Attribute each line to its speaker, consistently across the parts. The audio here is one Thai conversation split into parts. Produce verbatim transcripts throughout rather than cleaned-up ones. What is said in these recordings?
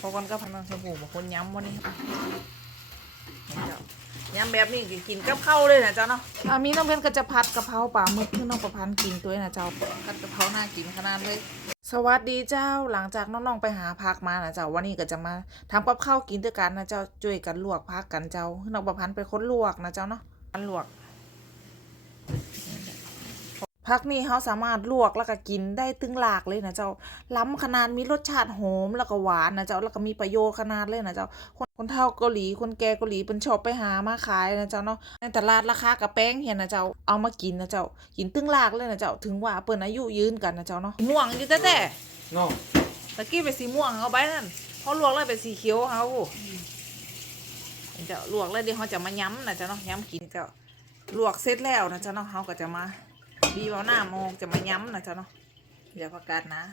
Speaker 1: พอกันก็พันธุ์สบู่บางคนย้ำวันนี้ย้ำแบบนี้กินกับข้าวเลยนะเจ้าเนาะอามีน้องเพชรก็จะพัดกะเพราปลาหมึกที่น้องประพันธ์กินตัวนะเจ้าพัดกะเพราน่ากินขนาดเลยสวัสดีเจ้าหลังจากน้องๆไปหาพักมานะเจ้าวันนี้ก็จะมาทำกับข้าวกินด้วยกันนะเจ้าช่วยกันลวกพักกันเจ้าน้องประพันธ์เป็นคนลวกนะเจ้าเนาะกันลวกพักนี้เขาสามารถลวกแล้วก็กินได้ตึงหลากเลยนะเจ้าล้ำขนาดมีรสชาติหอมแล้วก็หวานนะเจ้าแล้วก็มีประโยชน์ขนาดเลยนะเจ้าคนคนเฒ่าเกาหลีคนแก่เกาหลีเป็นชอบไปหามาขายนะเจ้าเนาะในตลาดราคากระแป้งเห็นนะเจ้าเอามากินนะเจ้ากินตึงหลากเลยนะเจ้าถึงว่าเปิ้นอายุยืนกันนะเจ้าเนาะม่วงอยู่แต่แต่เนาะตะกี้เป็นสีม่วงเอาไปนั่นพอลวกแล้วเป็นสีเขียวเอาเจ้าลวกแล้วเดี๋ยวเขาจะมาย้ำนะเจ้าเนาะย้ำกินเจ้าลวกเสร็จแล้วนะเจ้าเนาะเขาก็จะมาบีบเอาหน้าโมกจะมาย้ำนะเจ้าเนาะอย่าประกาศนะ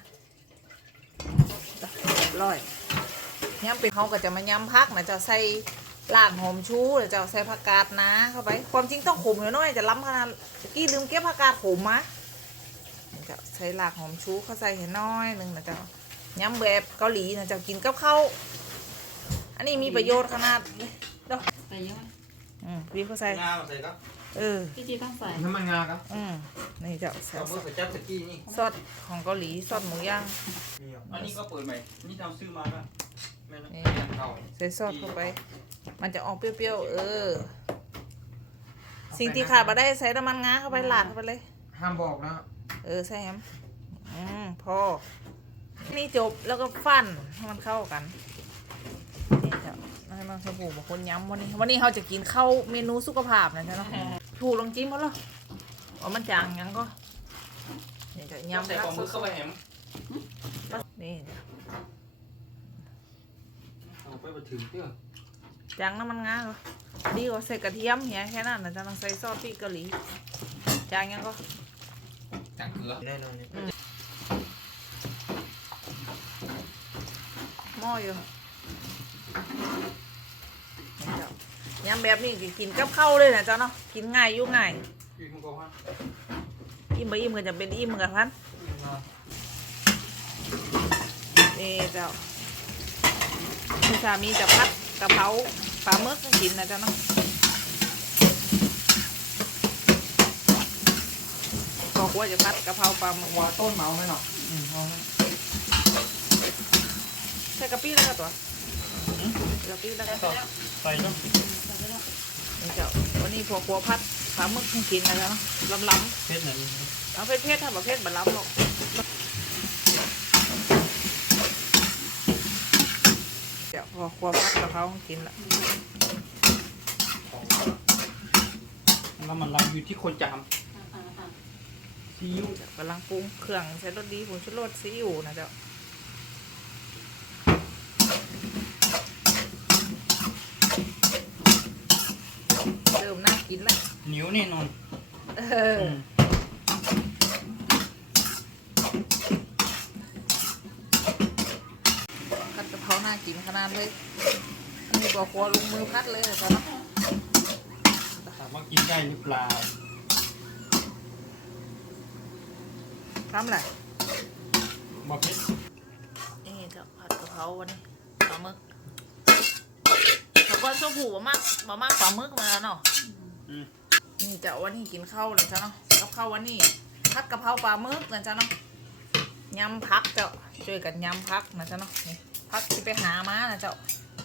Speaker 1: ร้อยย้ำเป็นเขาก็จะมาย้ำพักนะเจ้าใส่ล่างหอมชูนะเจ้าใส่ผักกาดนะเข้าไปความจริงต้องขมอยู่น้อยจะล้ำขนาดกี้ลืมเก็บผักกาดขมมะเจ้าใส่ล่างหอมชูเขาใส่เห็นน้อยหนึ่งนะเจ้าย้ำแบบเกาหลีนะเจ้ากินกับข้าวอันนี้มีประโยชน์ขนาดเลยเด้อ
Speaker 2: ใส่เยอะ
Speaker 1: อืมพี่เขาใส่
Speaker 3: งาใส่ครับ
Speaker 1: เออ
Speaker 2: พี่จีต้องใส่
Speaker 3: น้ำมันงาครับ
Speaker 1: อืมนี่เจ้าใส่
Speaker 3: เอามือใส่จับตะกี้นี่
Speaker 1: ซอสของเกาหลีซอสหมูย่าง
Speaker 3: อันนี้ก็เปิดใหม่นี่เราซื้อมาป่ะแม่นะ
Speaker 1: ใส่ซอสเข้าไปมันจะออกเปรี้ยวๆเออสิ่งที่ขาดมาได้ใส่น้ำมันงาเข้าไปหลาดเข้าไปเลย
Speaker 3: ห้ามบอกนะ
Speaker 1: เออใส่แฮมอืมพอนี่จบแล้วก็ฟันให้มันเข้ากันนี่เจ้าให้มันสบู่บางคนย้ำวันนี้วันนี้เขาจะกินข้าวเมนูสุขภาพนะใช่ไหมถูกลองจิ้มเขาเหรออ๋อมันจางยังก็นี่จะย้ำ
Speaker 3: ใส่ของมือเข้าไปแฮม
Speaker 1: นี่
Speaker 3: เอาไปมาถึงเพื่อ
Speaker 1: จางน้ำมันงาเหรอดีกว่าใส่กระเทียมเหี้ยแค่นั้นนะจะต้องใส่ซอสพริกเกาหลีจางยังก็
Speaker 3: จางเกลือได้เลย
Speaker 1: หม้ออยู่ยำแบบนี้กินกับข้าวเลยนะเจ้าเนาะกินง่ายยุ่งง่ายอิ่มไปอิ่มก็จะเป็นอิ่มเหมือนกันพันนี่เจ้าคุณสามีจะพัดกะเพราปลาหมึกกินนะเจ้าเนาะบอกว่าจะพัดกะเพราปลาหมึก
Speaker 3: ว่าต้นเมาไหมเนาะอืมเอา
Speaker 1: ใส่กะปิแล้วก็ตัวกะปิแล้วก็ตัว
Speaker 3: ใส่ต้อง
Speaker 1: นี่เจ้าวันนี้พวกครัวพัดปลาหมึกกินนะเจ้าเนาะล้ำล้ำ
Speaker 3: เพชรไหน
Speaker 1: เอาเพชรเพชรทำแบบเพชรแบบล้ำหรอกเดี๋ยวพอครัวพัดกะเพรากินละ
Speaker 3: แล้วมันล้ำอยู่ที่คนจามซีอิ๊ว
Speaker 1: กำลังปรุงเครื่องใส่รสดีผงชูรสซีอิ๊วนะเจ้าเริ่มน่ากินแล้ว
Speaker 3: เหนียวแน่นอน
Speaker 1: พัดกะเพราน่ากินขนาดเลยนี่ก็ครัวลงมือพัดเลยนะเจ้าเนาะ
Speaker 3: ถามว่ากินได้หรือเปล่า
Speaker 1: ทำอะไร
Speaker 3: มาเพชร
Speaker 1: นี่เจ้าผัดกะเพราวันนี้ปลาหมึกแล้วก็ชมพูมามากมามากปลาหมึกมาแล้วเนาะนี่เจ้าวันนี้กินข้าวเลยเจ้าเนาะกับข้าววันนี้ผัดกะเพราปลาหมึกนะเจ้าเนาะยำพักเจ้าช่วยกันยำพักนะเจ้าเนาะนี่พักที่ไปหามานะเจ้า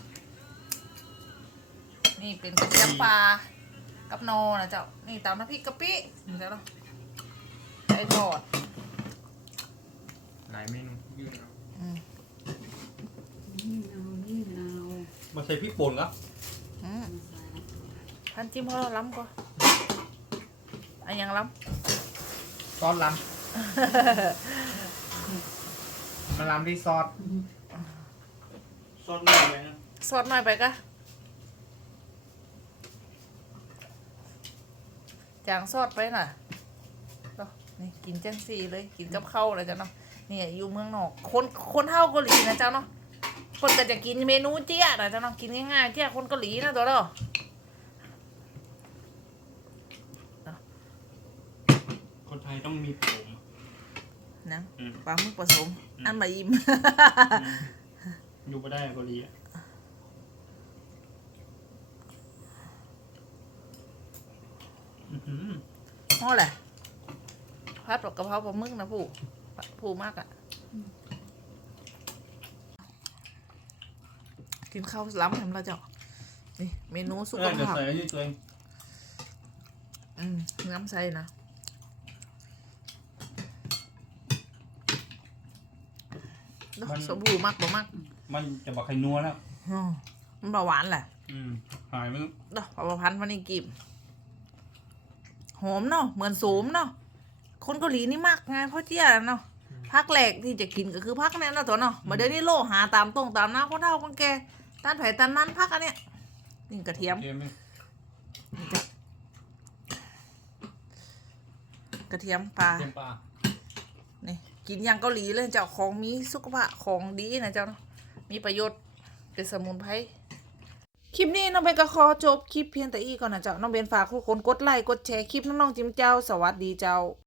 Speaker 1: นี่เป็นกระเทียมปลากับโนนะเจ้านี่ตามน้ำพริกกะปินะเจ้าเนาะไก่ทอด
Speaker 3: หลายเมนูยืดเอา
Speaker 2: อืมเอายืดเอา
Speaker 3: มาใส่พริกป่นครับ
Speaker 1: ท่านจิ้มพอเราล้ำก็อันยังล้ำ
Speaker 3: ซอสล้ำมันล้ำที่ซอสซอสน้อยไปนะ
Speaker 1: ซอสน้อยไปกะจางซอสไปหน่อยนี่กินจังสี่เลยกินกับข้าวเลยจ้ะเนาะนี่อยู่เมืองนอกคนคนเท่าเกาหลีนะเจ้าเนาะคนก็จะกินเมนูเจี๊ยนะเจ้าเนาะกินง่ายๆเจี๊ยคนเกาหลีนะตัวเรา
Speaker 3: คนไทยต้องมีผม
Speaker 1: นะปลาหมึกผสมอันมาอิ่ม
Speaker 3: อยู่ไม่ได้เกาหลีอ่ะอื้อหือ
Speaker 1: ห่อแหละพัดกับกะเพราปลาหมึกนะผู้ผู้มากอ่ะกินข้าวล้ำทำแล้วเจ้านี่เมนูสุ
Speaker 3: เอ
Speaker 1: ข
Speaker 3: อเดี๋ยว
Speaker 1: ภาพ
Speaker 3: ใส่ที่ตัวเอง
Speaker 1: อืมน้ำใส่นะแล้วสบู่มากบ่มาก
Speaker 3: มันจะบอกไข่นัวแล้ว
Speaker 1: อ๋อมันเบาหวานแหละ
Speaker 3: อืมหายไหมลูก
Speaker 1: ดอกประพันธ์วันนี้กิมหอมเนาะเหมือนโสมเนาะคนเกาหลีนี่มากไงเพราะเจี๊ยเนาะพักแรกที่จะกินก็คือพักเนี่ยนะตัวเนาะมาเดี๋ยวนี้โลหาตามตรงตามหน้าคนเฒ่าคนแก่ต้านไผ่ต้านมันพักอันเนี้ยนี่กระเทียม
Speaker 3: เกมไหม
Speaker 1: นี่จ้ะกระเทียมปลา
Speaker 3: เกมปลา
Speaker 1: นี่กินอย่างเกาหลีเลยเจ้าของมีสุขภาพของดีนะเจ้าเนาะมีประโยชน์เป็นสมุนไพรคลิปนี้น้องเบนก็ขอจบคลิปเพียงแต่อีก่อนนะเจ้าน้องเบนฝากทุกคนกดไลค์กดแชร์คลิปน้องๆจิ้มเจ้าสวัสดีเจ้า